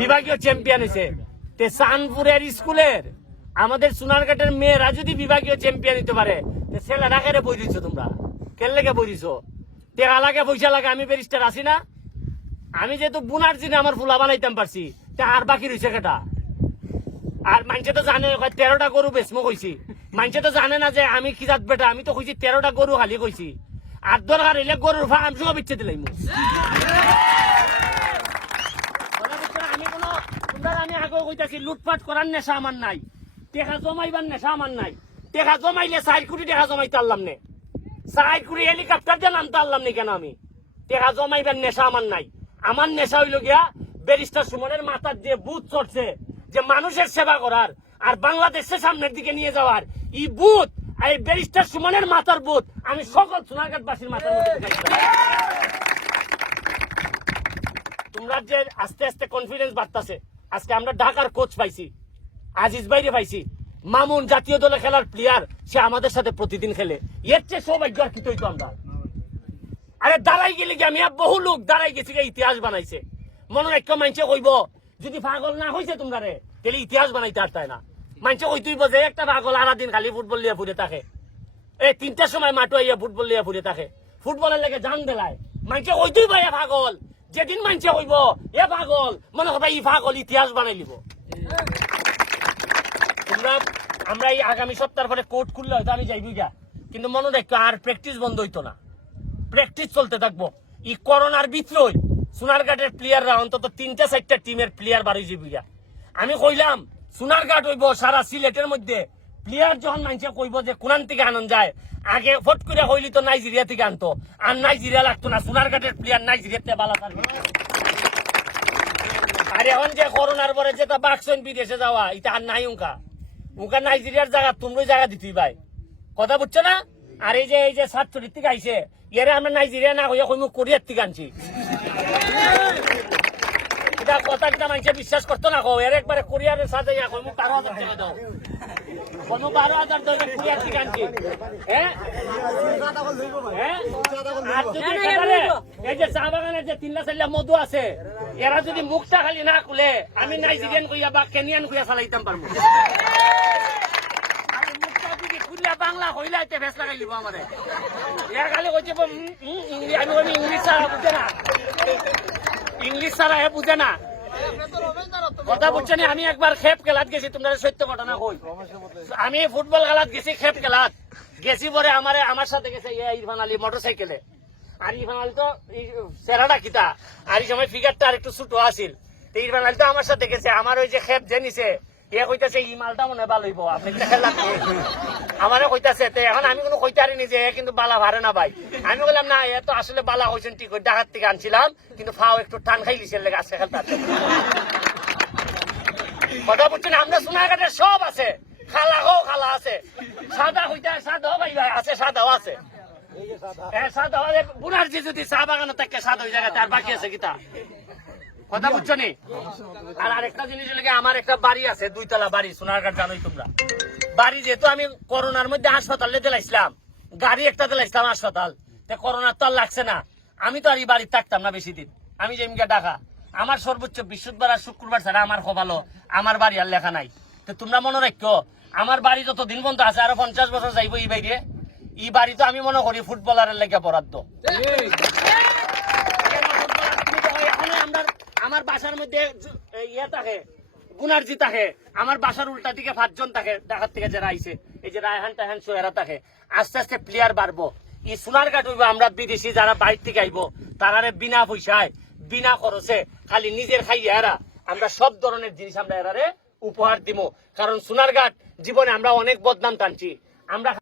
বিভাগীয় চ্যাম্পিয়ন হয়েছে। তে সানপুরের স্কুলের আমাদের সোনারঘাটের মেয়েরা যদি বিভাগীয় চ্যাম্পিয়ন হতে পারে ছেলেরা কেড়ে বই দিচ্ছ তোমরা। কেন লেগে বই দিচ্ছ টেকা লাগে পয়সা লাগে, আমি ব্যারিস্টার আছি না। আমি যেহেতু বুনার জিনে আমার ফুলা বানাইতাম পারছি, তে আর বাকি রয়েছে কেটা? আর মানুষে তো জানে তেরোটা গরু বেসমো কইছি। মানুষে তো জানে না যে আমি কি জাত বেটা, আমি তো কইছি তেরোটা গরু খালি কইছি। আর দরকার হইলে গরুর ফার্ম সব বিচ্ছে দিলাম আমি কোনো আমি আগে কইতাছি, লুটপাট করার নেশা আমার নাই। টেকা জমাইবার নেশা আমার নাই। টেকা জমাইলে চার কোটি টাকা জমাইতে নে। কোটি হেলিকপ্টার দিয়ে নামতে নি কেন আমি? টেকা জমাইবার নেশা আমার নাই। আমার নেশা হইল গিয়া ব্যারিস্টার সুমনের মাথার যে বুথ চড়ছে যে মানুষের সেবা করার আর বাংলাদেশের সামনের দিকে নিয়ে যাওয়ার। ই বুথ এই ব্যারিস্টার সুমনের মাথার বুথ আমি সকল সোনারঘাটবাসীর মাথার তোমরা যে আস্তে আস্তে কনফিডেন্স বাড়তাছে আজকে আমরা ঢাকার কোচ পাইছি, আজিজ বাইরে পাইছি। মামুন জাতীয় দলে খেলার প্লেয়ার সে আমাদের সাথে প্রতিদিন খেলে। এর চেয়ে সৌভাগ্য আর কি তৈতো আমরা। আরে দাঁড়াই গেলে কি আমি? বহু লোক দাঁড়াই গেছি ইতিহাস বানাইছে। মনে রাখো মানছে কইব, যদি পাগল না হয়েছে তোমরা রে, তাহলে ইতিহাস বানাইতে আর না। মানছে কই তুই বোঝে একটা পাগল আরা দিন খালি ফুটবল লিয়ে ফুটে থাকে। এই তিনটার সময় মাঠে আইয়া ফুটবল লিয়ে ফুটে থাকে। ফুটবলের লেগে জান দেলায়। মানছে ওই তুই ভাই পাগল। যেদিন মানছে কইব এ পাগল, মনে করবা ই পাগল ইতিহাস বানাই লিব। তোমরা, আমরা এই আগামী সপ্তাহ পরে কোর্ট খুললে হয়তো আমি যাইবি গা। কিন্তু মনে রাখো, আর প্র্যাকটিস বন্ধ হইতো না। প্র্যাকটিস চলতে থাকব। এই করোনার ভিতরই সোনারঘাটের প্লেয়াররা অন্তত তিনটা, চারটা টিমের প্লেয়ার বাড়ি যাবি গা। আমি কইলাম সোনারঘাট হইব সারা সিলেটের মধ্যে। প্লেয়ার যখন মানুষে কইব যে কোরআন থেকে আনন্দ যায়, আগে ফট করে হইলি তো নাইজেরিয়া থেকে আনতো। আর নাইজেরিয়া লাগতো না সোনারঘাটের প্লেয়ার নাইজেরিয়াতে বালা থাকবে আর এখন যে করোনার পরে যেটা বাক্সন বিদেশে যাওয়া, এটা আর নাই উঙ্কা। উঙ্কা নাইজেরিয়ার জায়গা তুমি জায়গা দিতেই ভাই কথা বুঝছ না? আর এই যে এই যে সাতচল্লিশ থেকে আইসে এরে আমরা নাইজেরিয়া না হইয়া কইমু কোরিয়ার থেকে আনছি। এটা কথা কিটা মানুষে বিশ্বাস করতো না কো এর একবারে কোরিয়ারের সাথে ইয়া কইমু বারো হাজার টাকা দাও। কোনো বারো হাজার টাকা কোরিয়ার থেকে আনছি হ্যাঁ? আর যদি একেবারে এই যে চা বাগানের যে তিনলা চারলা মধু আছে এরা যদি মুখটা খালি না খুলে আমি নাইজেরিয়ান কইয়া বা কেনিয়ান কইয়া চালাইতাম পারব আমি মুখটা যদি খুললে বাংলা হইলে এতে ভেস লাগাই দিব আমারে এরা খালি কইছে আমি ইংলিশ বুঝে না। ইংলিশ ছাড়া হে বুঝে না। কথা বুঝছে আমি একবার খেপ খেলাত গেছি, তোমরা সত্য ঘটনা কই? আমি ফুটবল খেলাত গেছি, খেপ খেলাত। গেছি পরে আমার আমার সাথে গেছে ইরফান আলী মোটর সাইকেলে আর ইরফান আলী তো চেহারাটা কিতা? আর এই সময় ফিগারটা আর একটু ছোট আছিল। তো ইরফান আলী তো আমার সাথে গেছে। আমার ওই যে খেপ যে নিছে ইয়ে কইতাছে, ই মালটা মনে ভালো হইব আপনি আমারে কইতাছে এখন আমি কোনো কইতে পারিনি যে কিন্তু বালা ভারে না ভাই। আমি বললাম, না, এ তো বালা হয়েছেন ঠিক ওই ডাকাত থেকে আনছিলাম, কিন্তু ফাও একটু টান খাই লিছে লেগে আজকে খেলতে পারছে না। কথা বুঝছেন, আমরা সোনাঘাটের সব আছে। খালা হো, খালা আছে। সাদা হইতে সাদা ভাই ভাই, আছে সাদাও আছে। সাদা হলে বুনার যে যদি চা বাগানে থাকে, সাদা হয়ে জায়গাতে, আর বাকি আছে কিতা? কথা বুঝছ নি? আর আরেকটা জিনিস কি, আমার একটা বাড়ি আছে দুইতলা বাড়ি সোনারঘাট জানোই তোমরা। বাড়ি যেহেতু আমি করোনার মধ্যে হাসপাতালে দিলাইছিলাম গাড়ি একটা দিলাইছিলাম হাসপাতাল। করোনার তো আর লাগছে না। আমি তো আর এই বাড়িতে থাকতাম না বেশি দিন আমি যে এমকে ডাকা আমার সর্বোচ্চ বৃহস্পতিবার আর শুক্রবার ছাড়া আমার খোবালো আমার বাড়ি আর লেখা নাই। তো তোমরা মনে রাখো আমার বাড়ি যত দিন বন্ধ আছে আরও পঞ্চাশ বছর যাইব এই বাইরে এই বাড়ি তো আমি মনে করি ফুটবলারের লেগে বরাদ্দ। আমার বাসার মধ্যে ইয়ে থাকে গুনার্জি থাকে। আমার বাসার উল্টা দিকে পাঁচজন থাকে ঢাকার থেকে যারা আইছে। এই যে রায়হান টাহান সোহেরা থাকে। আস্তে আস্তে প্লেয়ার বাড়বো। ই সোনার কাঠ হইব, আমরা বিদেশি যারা বাইর থেকে আইব, তারারে বিনা পয়সায়, বিনা খরচে খালি নিজের খাইয়া এরা, আমরা সব ধরনের জিনিস আমরা এরারে উপহার দিব কারণ সোনার সোনারঘাট জীবনে আমরা অনেক বদনাম টানছি। আমরা